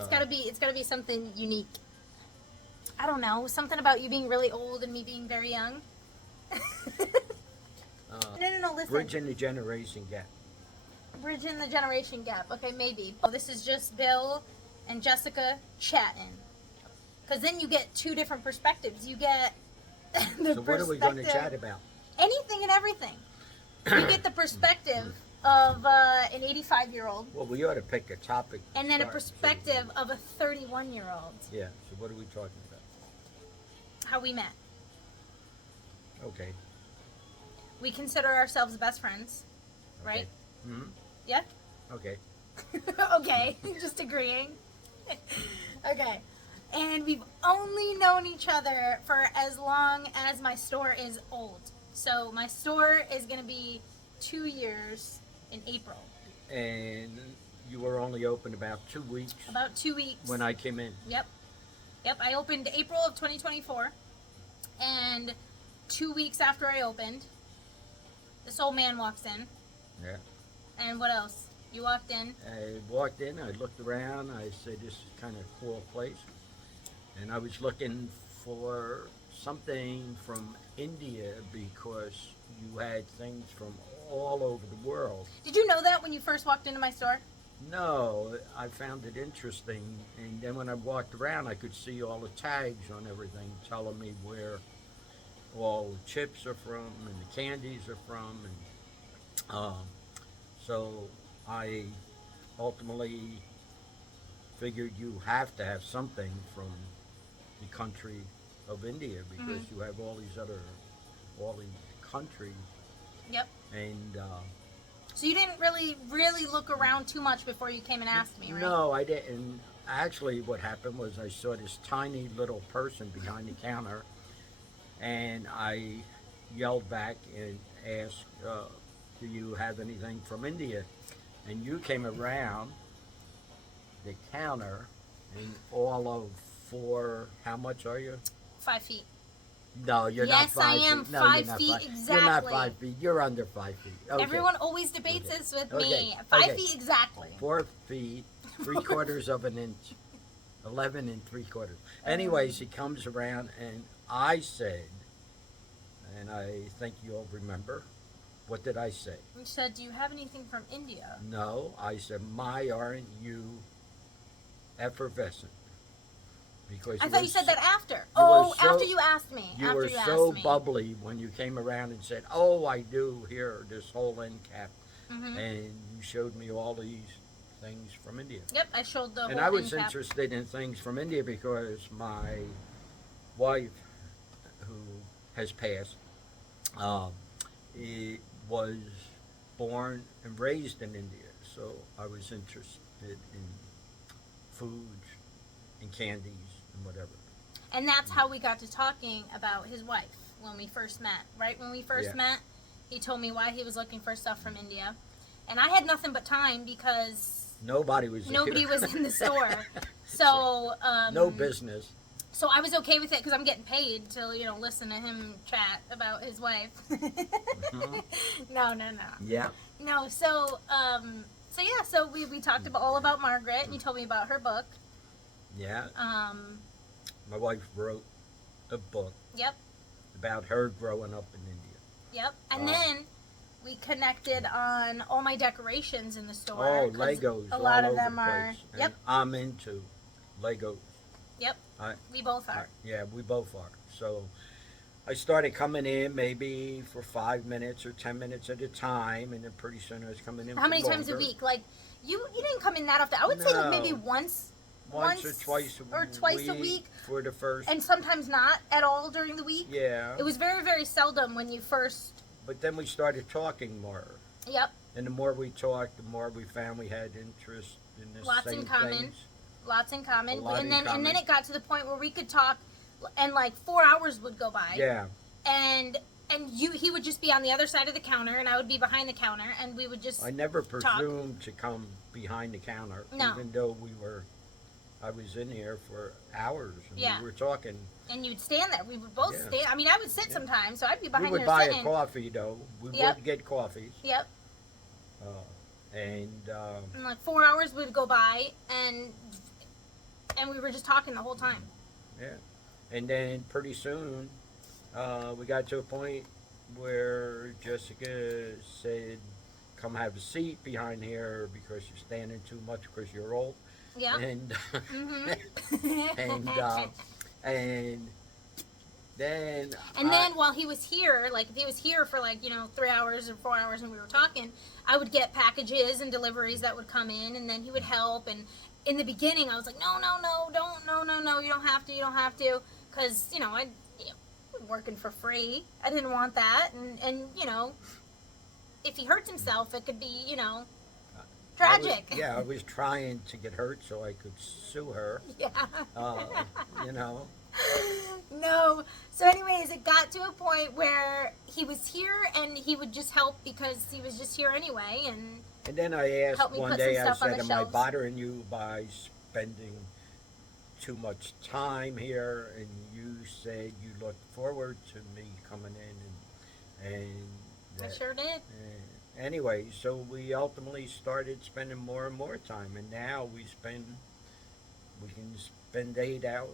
It's gotta be something unique. I don't know, something about you being really old and me being very young. No, listen. Bridging the generation gap. Bridging the generation gap. Okay, maybe. Oh, this is just Bill and Jessica chatting. Because then you get two different perspectives. You get the So what are we going to chat about? Anything and everything. You get the perspective of an 85-year-old. Well, we ought to pick a topic. And then a perspective of a 31-year-old. Yeah, so what are we talking about? How we met. Okay. We consider ourselves best friends, right? Mm-hmm. Yeah? Okay. Okay, just agreeing. Okay. And we've only known each other for as long as my store is old. So my store is going to be 2 years in April. And you were only open about 2 weeks. About 2 weeks. When I came in. Yep. I opened April of 2024. And 2 weeks after I opened, this old man walks in. Yeah. And what else? You walked in. I walked in, I looked around, I said, this is kind of a cool place. And I was looking for something from India because you had things from all over the world. Did you know that when you first walked into my store? No, I found it interesting. And then when I walked around, I could see all the tags on everything telling me where all the chips are from and the candies are from. And so I ultimately figured you have to have something from the country of India because you have all these countries. Yep. And so you didn't really look around too much before you came and asked me, right? No, I didn't. Actually, what happened was I saw this tiny little person behind the counter, and I yelled back and asked, do you have anything from India? And you came around the counter, and all of four, how much are you? 5 feet. No, you're not 5 feet. Yes, I am. No, 5 you're feet not exactly. You're not 5 feet. You're under 5 feet. Okay. Everyone always debates this with me. Okay. 5 feet exactly. 4 feet, 3/4 of an inch, 11 3/4. Anyways, he comes around, and I said, and I think you'll remember, what did I say? You said, do you have anything from India? No, I said, aren't you effervescent? Because I thought you said that after. After you asked me. You after were you so asked me. bubbly when you came around and said, oh, I do here, this whole end cap. Mm-hmm. And you showed me all these things from India. Yep, I showed the whole And I was end cap. interested in things from India because my wife, who has passed, was born and raised in India. So I was interested in foods and candies and whatever. And that's how we got to talking about his wife when we first met. Right when we first met, he told me why he was looking for stuff from India. And I had nothing but time because nobody was in the store. So no business. So I was okay with it because I'm getting paid to listen to him chat about his wife. Mm-hmm. No. Yeah. No. So we talked all about Margaret, and you told me about her book. Yeah. My wife wrote a book. Yep. About her growing up in India. Yep. And then we connected on all my decorations in the store. Oh, Legos. A lot all of them over the are. place. And Yep. I'm into Legos. Yep. We both are. Yeah, we both are. So I started coming in maybe for 5 minutes or 10 minutes at a time, and then pretty soon I was coming in. How many times a week? Like you didn't come in that often. I would say like maybe once or twice a week for the first. And sometimes not at all during the week. Yeah. It was very, very seldom when you first. But then we started talking more. Yep. And the more we talked, the more we found we had interest in the Lots same in common. things. Lots in common. A lot and in then common. and then it got to the point where we could talk, and like 4 hours would go by. Yeah. And he would just be on the other side of the counter, and I would be behind the counter, and we would just. I never presumed to come behind the counter, no. Even though I was in here for hours, and we were talking. And you'd stand there. We would both stand. I mean, I would sit sometimes, so I'd be behind her sitting. We would buy a coffee, though. We would get coffees. Yep. And like 4 hours would go by, and And we were just talking the whole time. Yeah. And then pretty soon, we got to a point where Jessica said, "Come have a seat behind here because you're standing too much because you're old." Yeah. And and Mm-hmm. and then And then while he was here, like if he was here for like, 3 hours or 4 hours and we were talking, I would get packages and deliveries that would come in, and then he would help. And in the beginning, I was like, no, no, no, don't, no, no, no, you don't have to. Because, I'm working for free. I didn't want that. And if he hurts himself, it could be, tragic. I was trying to get hurt so I could sue her. Yeah. Uh, you know, No. So, anyways, it got to a point where he was here and he would just help because he was just here anyway. and then I Help asked me one put day, some I stuff on said, the "Am I shelves." bothering you by spending too much time here?" And you said you looked forward to me coming in, and I that. sure did. Anyway, so we ultimately started spending more and more time, and now we can spend 8 hours.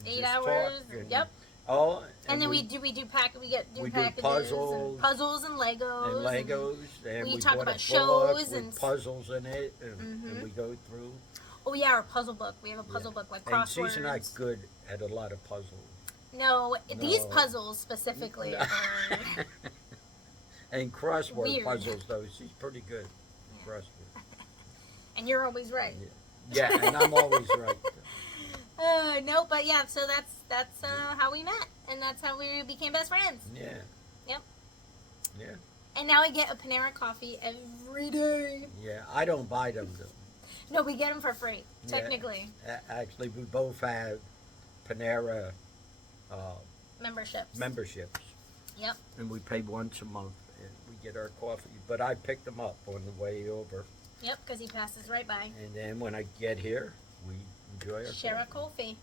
And 8 hours. Yep. Oh, And then we do we do packages and puzzles and and Legos. Legos, and We we talk bought a about book shows with puzzles in it, and we go through. Oh yeah, our puzzle book. We have a puzzle Yeah. book like And she's not crosswords. good at a lot of puzzles. No, these No. puzzles specifically are And crossword weird. puzzles, though, she's pretty good. Yeah. Crossword. And you're always right. Yeah, and I'm always right. No, but yeah, so that's how we met, and that's how we became best friends. Yeah. Yep. Yeah. And now I get a Panera coffee every day. Yeah, I don't buy them though. No, we get them for free, Yeah. technically. Actually, we both have Panera Memberships. memberships, Yep. and we pay once a month, and we get our coffee. But I pick them up on the way over, Yep, because he passes right by. and then when I get here, we enjoy our Share a coffee. coffee.